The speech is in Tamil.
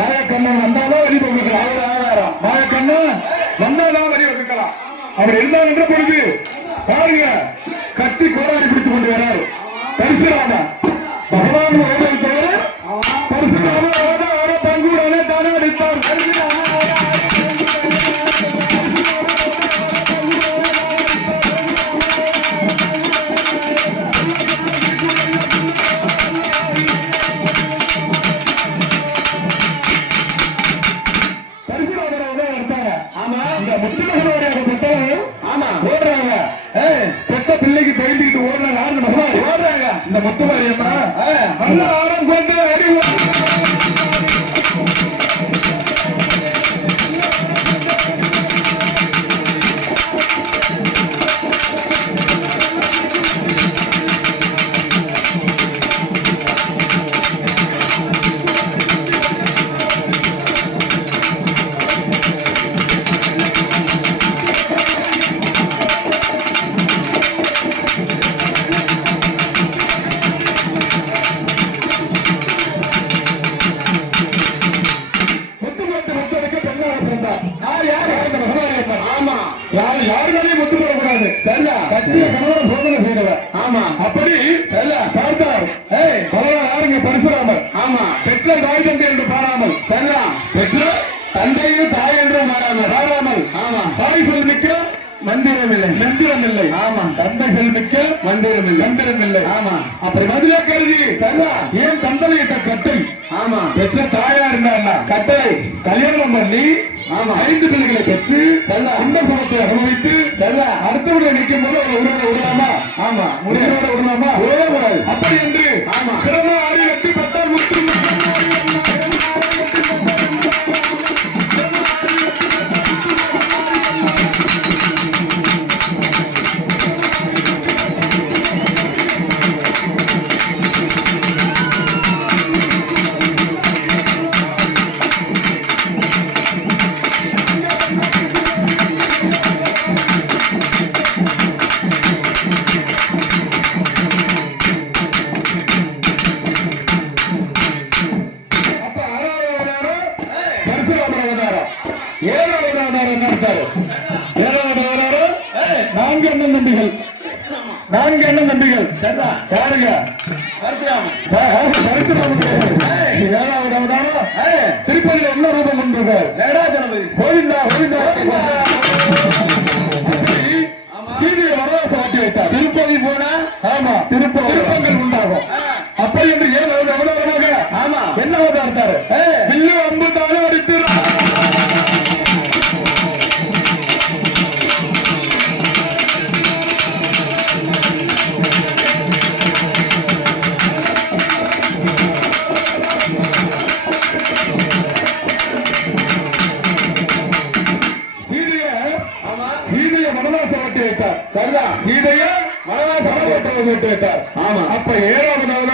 மாயக்கண்ணன் வந்தாலும் வரி வகுக்கலாம். ஆதாரம் மாயக்கண்ணன் வந்தாலும் வரி வகுக்கலாம். அவர் இருந்தால் என்ற பொழுது பாருங்க கத்தி கோடாரி பிடித்துக் கொண்டு வராரு பரசுராம பகவான் தவிர பரசுராம பங்குடனே தானே அடித்தார். பிள்ளைக்கு பயந்துகிட்டு ஓடுறாங்க ஓடுறாங்க இந்த முத்துமாரியம்மா நல்ல ஆரம் கொண்டு அடி யாருமே முத்து போடக்கூடாது. சரியா கட்டிய கணவனை சோதனை செய்தவர். ஆமா அப்படி சரியா பார்த்தார். பகவான் யாருங்க பரசுராமர். ஆமா பெற்ற தாய் தந்தை என்று பாராமல். சரியா பெற்ற தந்தையும் தாய் என்றும் பாராமல். ஆமா தாய் செல்மிக்க மந்திரம் இல்லை மந்திரம் இல்லை. ஆமா தந்தை செல்மிக்க மந்திரம் இல்லை மந்திரம் இல்லை. ஆமா அப்படி மதுரை கருதி சரியா ஏன் தந்தை இட்ட கட்டை. ஆமா பெற்ற தாயா இருந்தா கட்டை கல்யாணம் பண்ணி ஆமா 5 பிள்ளைகளை பெற்று அந்த சுமத்தை அனுபவித்து அடுத்தவரை நிற்கும் போது உணவை விடலாமா. ஆமா உணவோட விடலாமா விடவே கூடாது. அப்படி என்று ஆமா சிறந்த ஆடி வெட்டி பத்தால் முத்து நான்கு அண்ணன் தம்பிகள் யாருங்க பரசுராமன் ஏழாவது அவதாரம் திருப்பதியில் என்ன ரூபம் கொண்டிருக்கார் கோவிந்தா கோவிந்தா சீதையை வனவாசம் மாட்டி வைத்தார். திருப்பதி போனா ஆமா திருப்பங்கள் உண்டாகும். அப்படி என்று 7வது அவதாரமாக ஆமா என்ன அவதாரத்தாரு வில்லு அம்பு தானே அடித்து சீதையை வனவாசம் வைத்தார். ஆமா அப்ப 7வது